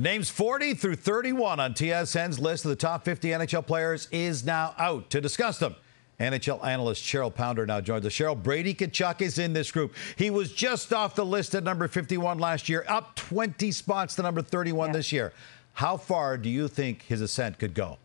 Names 40 through 31 on TSN's list of the top 50 NHL players is now out. To discuss them, NHL analyst Cheryl Pounder now joins us. Cheryl, Brady Tkachuk is in this group. He was just off the list at number 51 last year, up 20 spots to number 31 this year. How far do you think his ascent could go?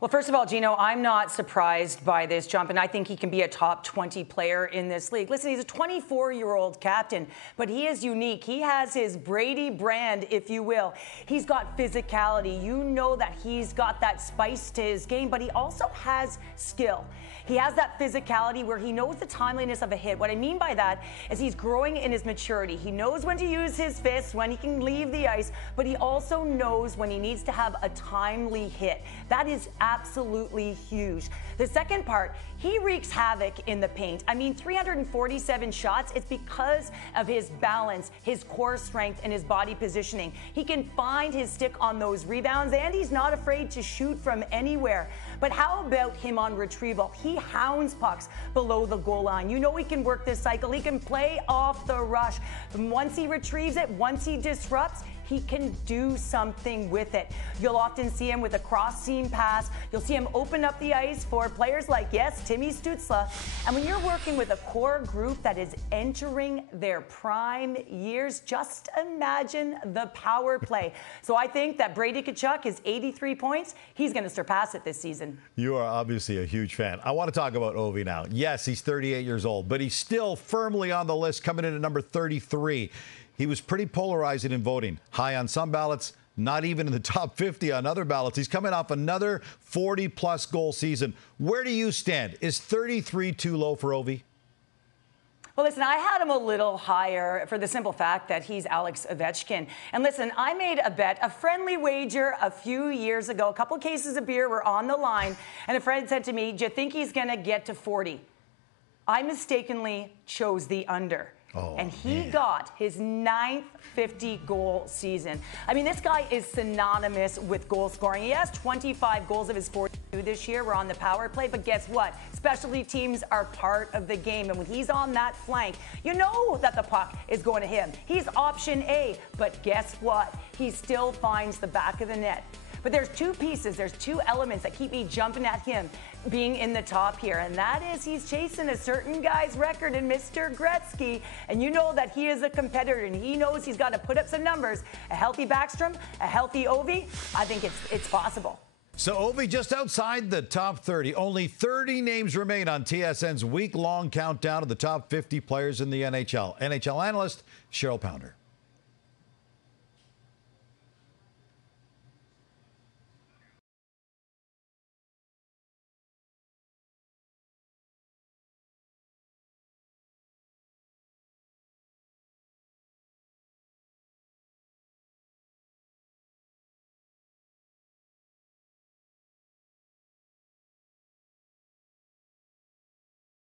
Well, first of all, Gino, I'm not surprised by this jump, and I think he can be a top 20 player in this league. Listen, he's a 24-year-old captain, but he is unique. He has his Brady brand, if you will. He's got physicality. You know that he's got that spice to his game, but he also has skill. He has that physicality where he knows the timeliness of a hit. What I mean by that is he's growing in his maturity. He knows when to use his fists, when he can leave the ice, but he also knows when he needs to have a timely hit. That is absolutely huge. The second part, he wreaks havoc in the paint. I mean, 347 shots, it's because of his balance, his core strength, and his body positioning. He can find his stick on those rebounds, and he's not afraid to shoot from anywhere. But how about him on retrieval? He hounds pucks below the goal line. You know he can work this cycle. He can play off the rush. Once he retrieves it, once he disrupts, he can do something with it. You'll often see him with a cross-seam pass. You'll see him open up the ice for players like, yes, Timmy Stützle. And when you're working with a core group that is entering their prime years, just imagine the power play. So I think that Brady Tkachuk is 83 points. He's going to surpass it this season. You are obviously a huge fan. I want to talk about Ovi now. Yes, he's 38 years old, but he's still firmly on the list, coming in at number 33. He was pretty polarizing in voting. High on some ballots, not even in the top 50 on other ballots. He's coming off another 40-plus goal season. Where do you stand? Is 33 too low for Ovi? Well, listen, I had him a little higher for the simple fact that he's Alex Ovechkin. And listen, I made a bet, a friendly wager a few years ago. A couple cases of beer were on the line, and a friend said to me, do you think he's going to get to 40? I mistakenly chose the under. And he got his 9th 50-goal season. I mean, this guy is synonymous with goal scoring. He has 25 goals of his 42 this year. We're on the power play, but guess what? Specialty teams are part of the game, and when he's on that flank, you know that the puck is going to him. He's option A, but guess what? He still finds the back of the net. But there's two pieces, there's two elements that keep me jumping at him being in the top here, and that is he's chasing a certain guy's record in Mr. Gretzky, and you know that he is a competitor, and he knows he's got to put up some numbers. A healthy Backstrom, a healthy Ovi, I think it's possible. So Ovi just outside the top 30. Only 30 names remain on TSN's week-long countdown of the top 50 players in the NHL. NHL analyst Cheryl Pounder.